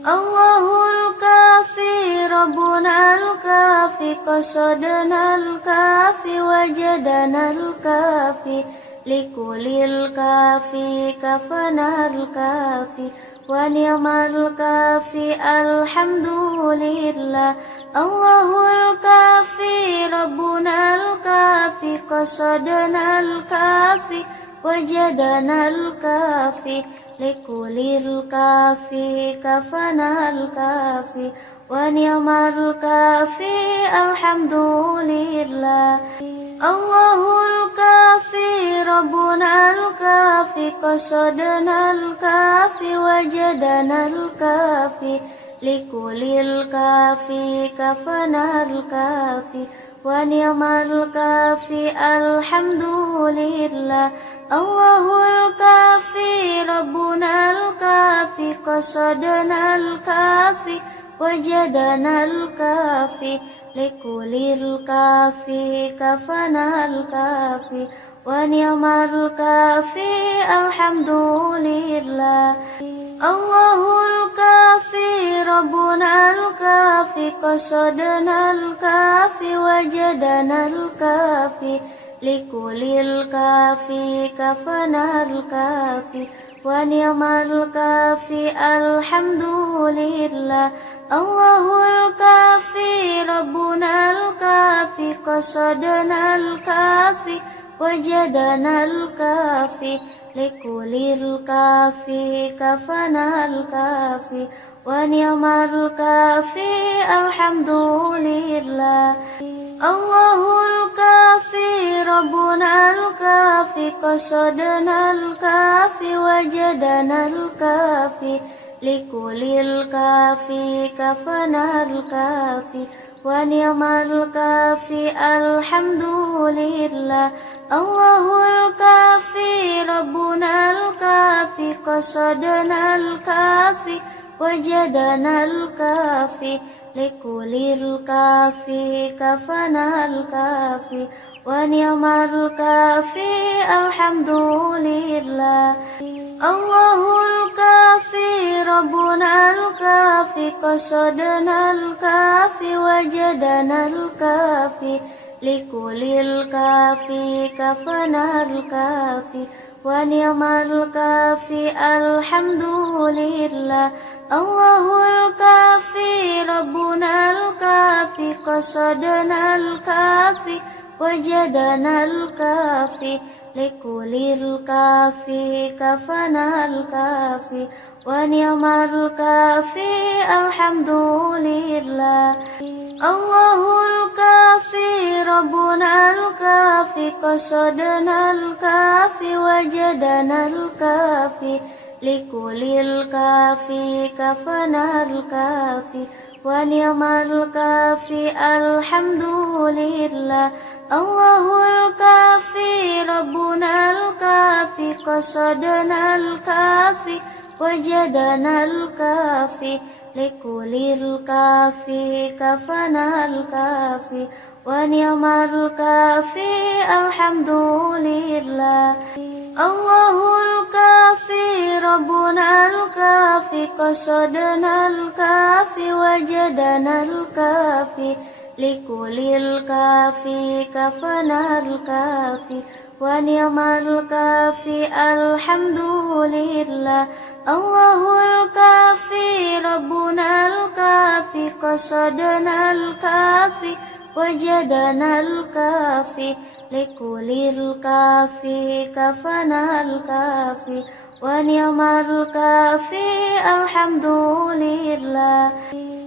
Allahul kafi Rabbunal kafi qasadanal kafi wajadanal kafi likulil kafi kafanal kafi wa ni'mal kafi alhamdulillah. Allahul kafi Rabbunal kafi qasadanal kafi wajadanal kafi likulil kafi kafanal kafi wa ni'mal kafi alhamdulillah. Allahul kafi Rabbunal kafi qasadanal kafi wajadanal kafi likulil kafi kafanal kafi wa ni'mal kafi alhamdulillah. Allahul kafi Rabbunal kafi qasadanal kafi wajadanal kafi likulil kafi kafanal kafi wa ni'mal kafi alhamdulillah. Allahul kafi Rabbunal kafi qasadanal kafi wajadanal kafi likulil kafi kafanal kafi wa ni'mal kafi alhamdulillah. Allahul kafi Rabbunal kafi qasadanal kafi wajadanal kafi likulil kafi kafanal kafi wa ni'mal kafi alhamdulillah. Allahul kafi Rabbunal kafi qasadanal kafi wajadanal kafi likulil kafi kafanal kafi wa ni'mal kafi alhamdulillah. Allahul kafi Rabbunal kafi qasadanal kafi wajadanal kafi likulil kafi kafanal kafi wa ni'mal kafi alhamdulillah. Allahul kafi Rabbunal kafi qasadanal kafi wajadanal kafi likulil kafi kafanal kafi wa ni'mal kafi alhamdulillah. Allahul kafi Rabbunal kafi qasadanal kafi wajadanal kafi likulil kafi kafanal kafi wa ni'mal kafi alhamdulillah. Allahul kafi Rabbunal kafi qasadanal kafi wajadanal kafi likulil kafi kafanal kafi wa ni'mal kafi alhamdulillah. Allahul kafi Rabbunal kafi qasadanal kafi wajadanal kafi likulil kafi kafanal kafi wa ni'mal kafi alhamdulillah. Allahul kafi Rabbunal kafi qasadanal kafi wajadanal kafi likulil kafi kafanal kafi wa ni'mal kafi alhamdulillah. Allahul kafi Rabbunal kafi qasadanal kafi wajadanal kafi likulil kafi kafanal kafi wa ni'mal kafi alhamdulillah.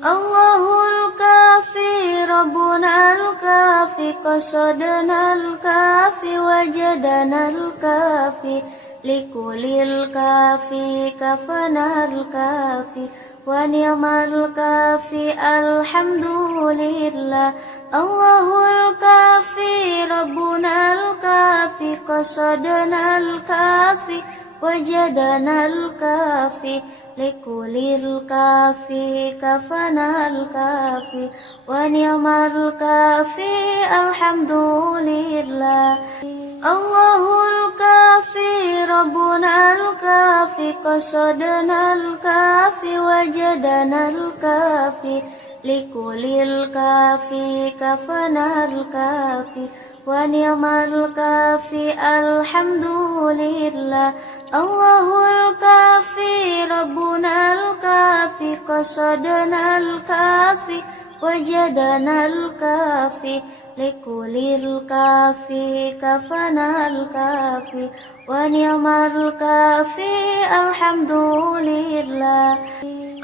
Allahul kafi Rabbunal kafi qasadanal kafi wajadanal kafi likulil kafi kafanal kafi wa ni'mal kafi alhamdulillah. Allahul kafi Rabbunal kafi qasadanal kafi wajadanal kafi likulil kafi kafanal kafi wa ni'mal kafi alhamdulillah. الله الكافي ربنا الكافي قصدنا الكافي وجدنا الكافي لكل الكافي كفنا الكافي ونعم الكافي الحمد لله. الله الكافي ربنا الكافي قصدنا الكافي وجدنا الكافي لكل الكافي كفنا الكافي ونعم الكافي الحمد لله.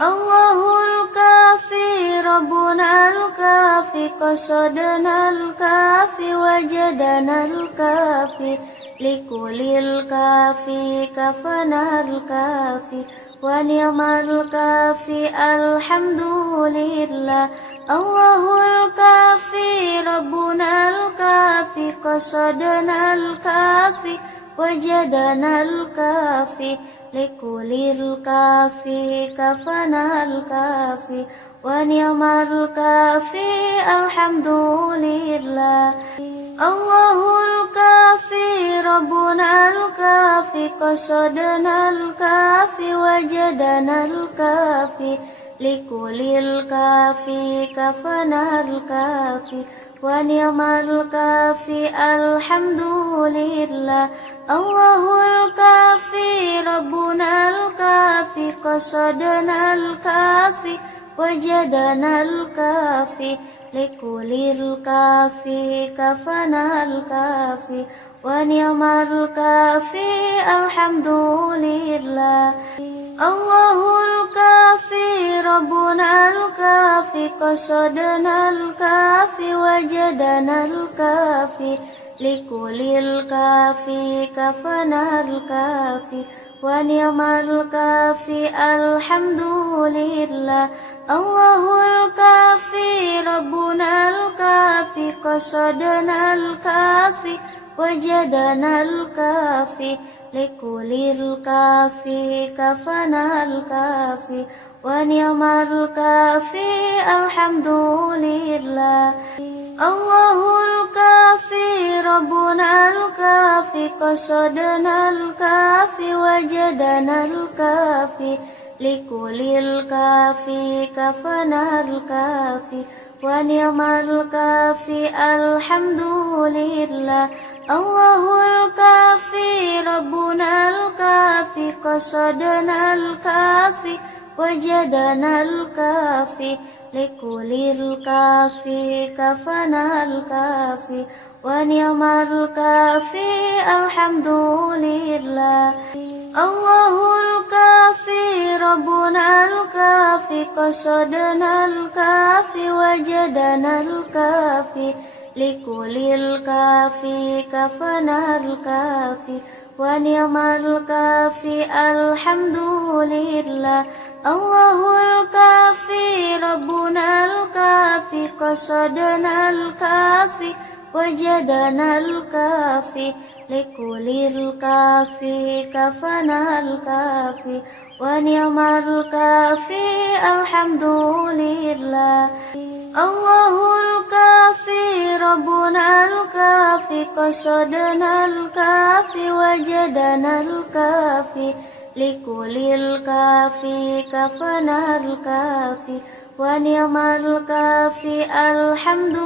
الله الكافي ربنا الكافي قصدنا الكافي وجدنا الكافي لكل الكافي كفنا الكافي ونعم الكافي الحمد لله. الله الكافي ربنا الكافي قصدنا الكافي وجدنا الكافي لكل الكافي كفنا الكافي ونعم الكافي الحمد لله. الله الكافي ربنا الكافي قصدنا الكافي وجدنا الكافي لكل الكافي كفنا الكافي ونعم الكافي الحمد لله. الله الكافي ربنا الكافي قصدنا الكافي وجدنا الكافي لكل الكافي كفنا الكافي ونعم الكافي الحمد لله. الله الكافي ربنا الكافي قصدنا الكافي وجدنا الكافي لكل الكافي كفنا الكافي ونعم الكافي الحمد لله. الله الكافي ربنا الكافي قصدنا الكافي وجدنا الكافي لكل الكافي كفنا الكافي ونعم الكافي الحمد لله. الله الكافي ربنا الكافي قصدنا الكافي وجدنا الكافي لكل الكافي كفنا الكافي ونعم الكافي الحمد لله. الله الكافي ربنا الكافي قصدنا الكافي وجدنا الكافي لكل الكافي كفنا الكافي ونعم الكافي الحمد لله. الله الكافي ربنا الكافي قصدنا الكافي وجدنا الكافي لكل الكافي كفنا الكافي ونعم الكافي الحمد لله. الله الكافي ربنا الكافي قصدنا الكافي وجدنا الكافي لكل الكافي كفنا الكافي ونعم الكافي الحمد لله. الله الكافي ربنا الكافي قصدنا الكافي وجدنا الكافي لكل الكافي كفنا الكافي ونعم الكافي الحمد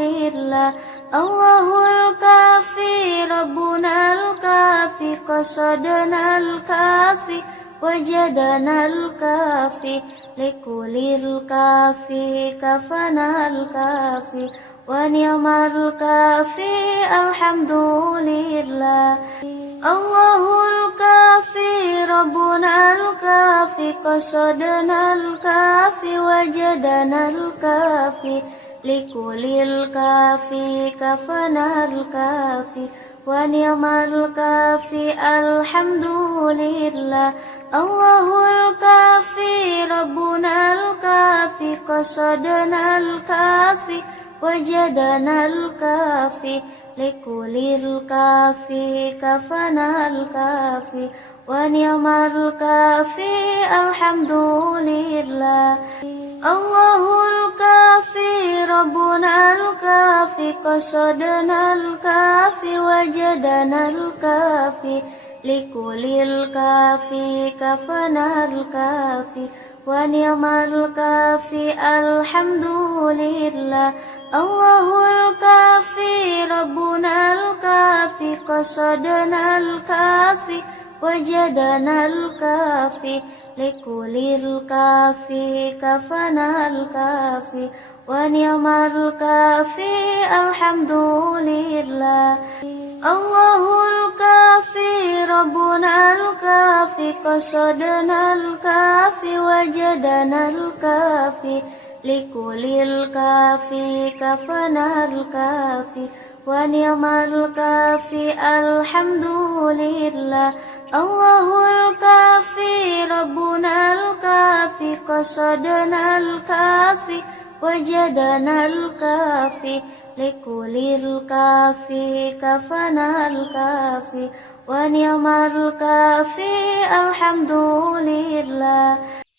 لله. الله الكافي ربنا الكافي قصدنا الكافي وجدنا الكافي لكل الكافي كفنا الكافي ونعم الكافي الحمد لله. الله الكافي ربنا الكافي قصدنا الكافي وجدنا الكافي لكل الكافي كفنا الكافي ونعم الكافي الحمد لله. الله الكافي ربنا الكافي قصدنا الكافي وجدنا الكافي لكل الكافي كفنا الكافي ونعم الكافي الحمد لله. الله الكافي ربنا الكافي قصدنا الكافي وجدنا الكافي لكل الكافي كفنا الكافي ونعم الكافي الحمد لله الله الكافي ربنا الكافي قصدنا الكافي وجدنا الكافي لكل الكافي كفنا الكافي ونعم الكافي الحمد لله الله الكافي ربنا الكافي قصدنا الكافي وجدنا الكافي لكل الكافي كفنا الكافي ونعم الكافي الحمد لله الله الكافي ربنا الكافي قصدنا الكافي وجدنا الكافي لكل الكافي كفنا الكافي ونعم الكافي الحمد لله